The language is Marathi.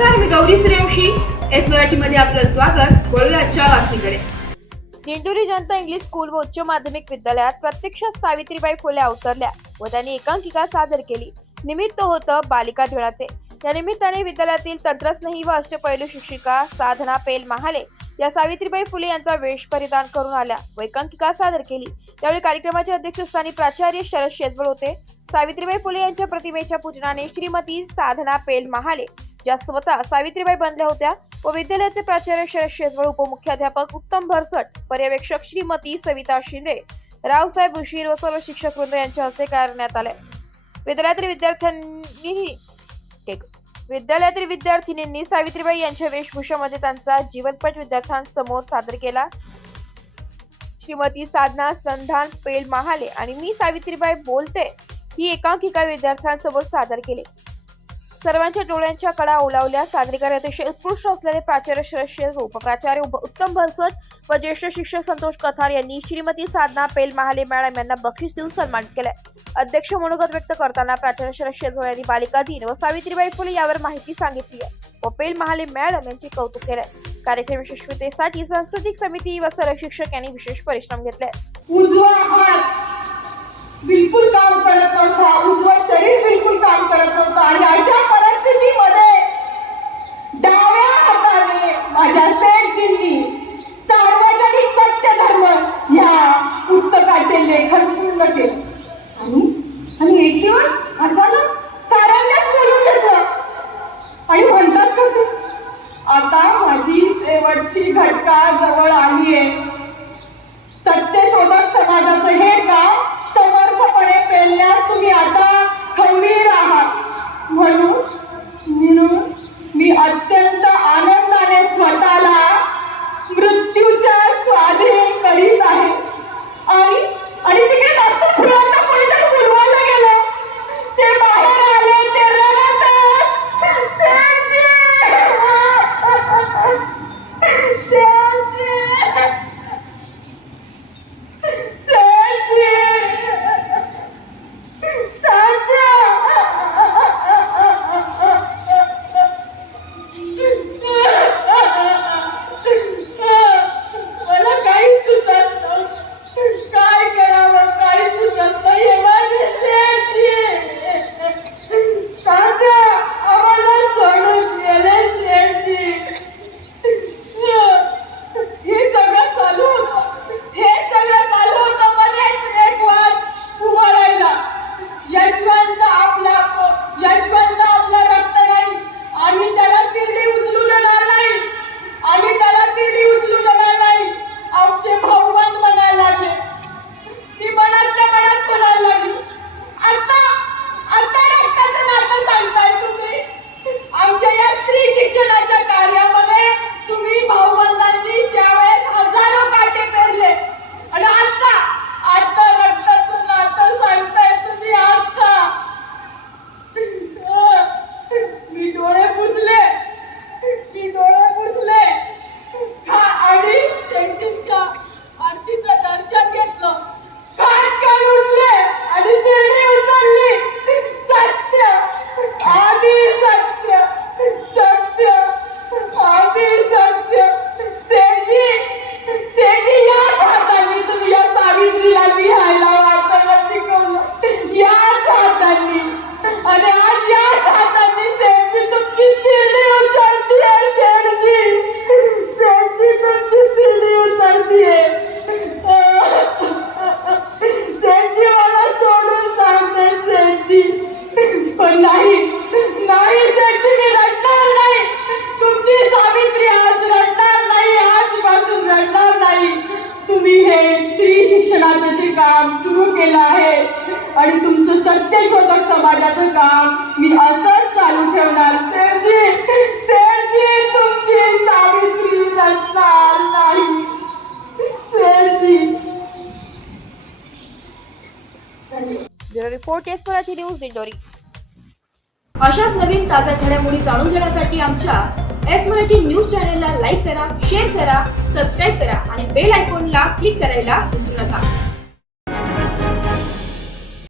नमस्कार, मी गौरी सूर्यवंशी. एस मराठीमध्ये आपलं स्वागत. वळूया आजच्या बातमीकडे. दिंडोरी जनता इंग्लिश स्कूल व उच्च माध्यमिक विद्यालयात प्रत्यक्षात सावित्रीबाई फुले अवतरल्या व त्यांनी एकांकिका सादर केली. निमित्त होतं बालिका दिनाचे. या निमित्ताने विद्यालयातील तंत्रस्नेही व अष्टपैलू शिक्षिका साधना पेल महाले या सावित्रीबाई फुले यांचा वेश परिधान करून आल्या व एकांकिका सादर केली. यावेळी कार्यक्रमाच्या अध्यक्षस्थानी प्राचार्य शरद शेजवळ होते. सावित्रीबाई फुले यांच्या प्रतिमेच्या पूजनाने श्रीमती साधना पेल महाले, ज्या स्वतः सावित्रीबाई बनल्या होत्या, व विद्यालयाचे प्राचार्य शरद शेजवळ, उपमुख्याध्यापक उत्तम भरचट, पर्यवेक्षक श्रीमती सविता शिंदे, रावसाहेब उशीर व सर्व शिक्षक वृंद यांच्या हस्ते करण्यात आले. विद्यालयातील विद्यार्थिनींनी सावित्रीबाई यांच्या वेशभूषेमध्ये त्यांचा जीवनपट विद्यार्थ्यांसमोर सादर केला. श्रीमती साधना संधान पेल महाले आणि मी सावित्रीबाई बोलते ही एकांकिका विद्यार्थ्यांसमोर सादर केली. सर्वांच्या डोळ्यांच्या कडा ओलावल्या. सादरीकरण अतिशय उत्कृष्ट असलेले प्राचार्य शरद शेजवळ, उपप्राचार्य उत्तम भरचट व ज्येष्ठ शिक्षक संतोष कथार यांनी श्रीमती साधना पेल महाले मॅडम यांना बक्षीस देऊन सन्मानित केले. अध्यक्ष मनोगत व्यक्त करताना प्राचार्य शरद शेजवळ यांनी बालिका दिन व सावित्रीबाई फुले यावर माहिती सांगितली व पेल महाले मॅडम यांचे कौतुक केले. कार्यक्रम यशस्वीतेसाठी सांस्कृतिक समिती व सर्व शिक्षक यांनी विशेष परिश्रम घेतले. उजवा हात बिलकुल काम करत नव्हता, उजवा शरीर बिलकुल काम करत नव्हतं आणि अशा परिस्थितीमध्ये डाव्या हाताने माझ्या सेठजींनी सार्वजनिक सत्य धर्म या पुस्तकाचे लेखन पूर्ण केले. आणि एक दिवस अचानक साऱ्यांनाच बोलून घेतलं आणि म्हणतात कसे, आता माझी शेवटची घटका जवळ आलीये. सत्यशोधक समाजाचं हे गाव समर्थपणे पेलण्यास तुम्ही आता खंबीर आहात. म्हणून मी अत्यंत आनंदाने स्वतःला मृत्यूच्या स्वाधीन करीत आहे. आणि तिकडे डॉक्टर फुलांना कोणीतरी बोलवायला गेलं. ते बाहेर आले, ते रडत काम सुरू केलं आहे आणि तुमचं सत्यशोधक समाजाचं काम मी असंच चालू ठेवणार. सेठजी तुमची सावित्री नसणार नाही. सेठजी. Report S Marathi news Dindori. अशाच नवीन ताज्या घडामोडी जाणून घेण्यासाठी आमच्या एस मराठी न्यूज चॅनलला लाईक करा, शेअर करा, सबस्क्राईब करा आणि बेल आयकॉनला क्लिक करायला विसरू नका.